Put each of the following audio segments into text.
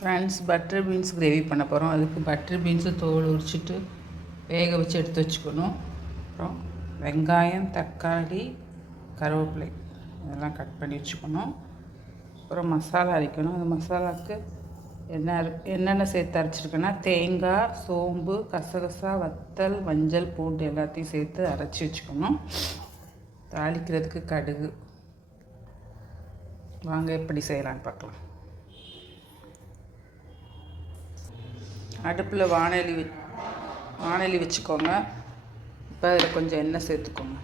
Friends butter beans gravy பண்ண போகிறோம் அதுக்கு பட்டர் பீன்ஸு தோல் உரிச்சிட்டு வேக வச்சு எடுத்து வச்சுக்கணும். அப்புறம் வெங்காயம் தக்காளி கருவேப்பிலை இதெல்லாம் கட் பண்ணி வச்சுக்கணும். அப்புறம் மசாலா அரைக்கணும். அந்த மசாலாவுக்கு என்ன அரை- என்னென்ன சேர்த்து அரைச்சிருக்கேன்னா தேங்காய் சோம்பு கசகசா வத்தல் மஞ்சள் பூண்டு எல்லாத்தையும் சேர்த்து அரைச்சி வச்சுக்கணும். தாளிக்கிறதுக்கு கடுகு. வாங்க எப்படி செய்யலான்னு பார்க்கலாம். அடுப்பில் வாணலி வச் வாணலி வச்சுக்கோங்க. இப்போ அதில் கொஞ்சம் எண்ணெய் சேர்த்துக்கோங்க.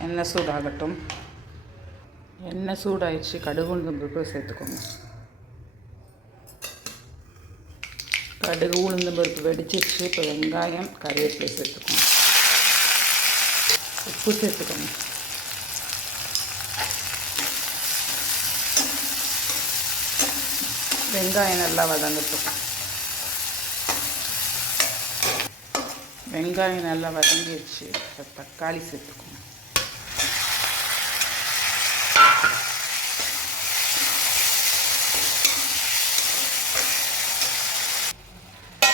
எண்ணெய் சூடாகட்டும். எண்ணெய் சூடாயிடுச்சு. கடுகு உளுந்தம் பருப்பு சேர்த்துக்கோங்க. கடுகு உளுந்தம் பருப்பு வெடிச்சிருச்சு. இப்போ வெங்காயம் கருவேப்பிலை சேர்த்துக்கோங்க. உப்பு சேர்த்துக்கோங்க. வெங்காயம் நல்லா வதங்கட்டும். வெங்காயம் நல்லா வதங்கிடுச்சு. இப்போ தக்காளி சேர்த்துக்கணும்.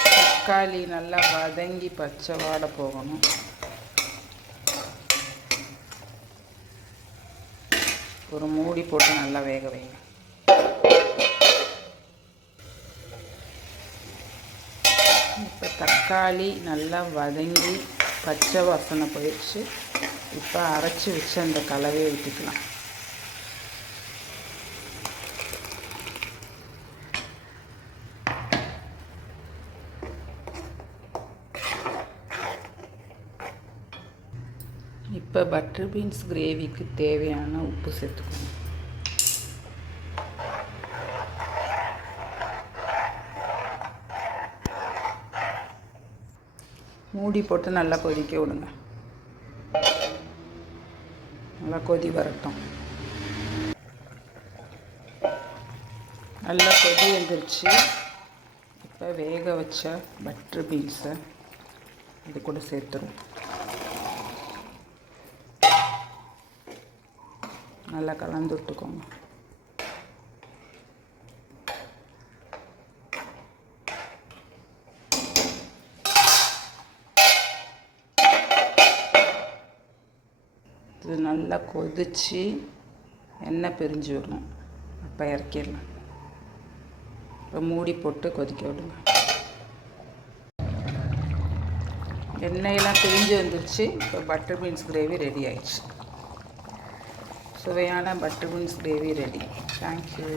தக்காளி நல்லா வதங்கி பச்சை வாடை போகணும். ஒரு மூடி போட்டு நல்லா வேக வைங்க இப்போ தக்காளி நல்லா வதங்கி பச்சை வாசனை போயிடுச்சு. இப்போ அரைச்சி வச்சு அந்த கலவையை ஊற்றிக்கலாம் இப்போ பட்டர் பீன்ஸ் கிரேவிக்கு தேவையான உப்பு சேர்த்துக்கணும் மூடி போட்டு நல்லா கொதிக்க விடுங்க. நல்லா கொதி வரட்டும். நல்லா கொதி வந்துருச்சு. இப்போ வேக வச்ச பட்டர் பீன்ஸை இது கூட சேர்த்துரும் நல்லா கலந்து விட்டுக்கோங்க. இது நல்லா கொதிச்சு எண்ணெய் பிரிஞ்சு வரும் அப்போ இறக்கிடலாம். இப்போ மூடி போட்டு கொதிக்க விடுங்க. எண்ணெயெல்லாம் பிரிஞ்சு வந்துருச்சு. இப்போ பட்டர் பீன்ஸ் கிரேவி ரெடி ஆயிடுச்சு. சுவையான butter beans gravy ready thank you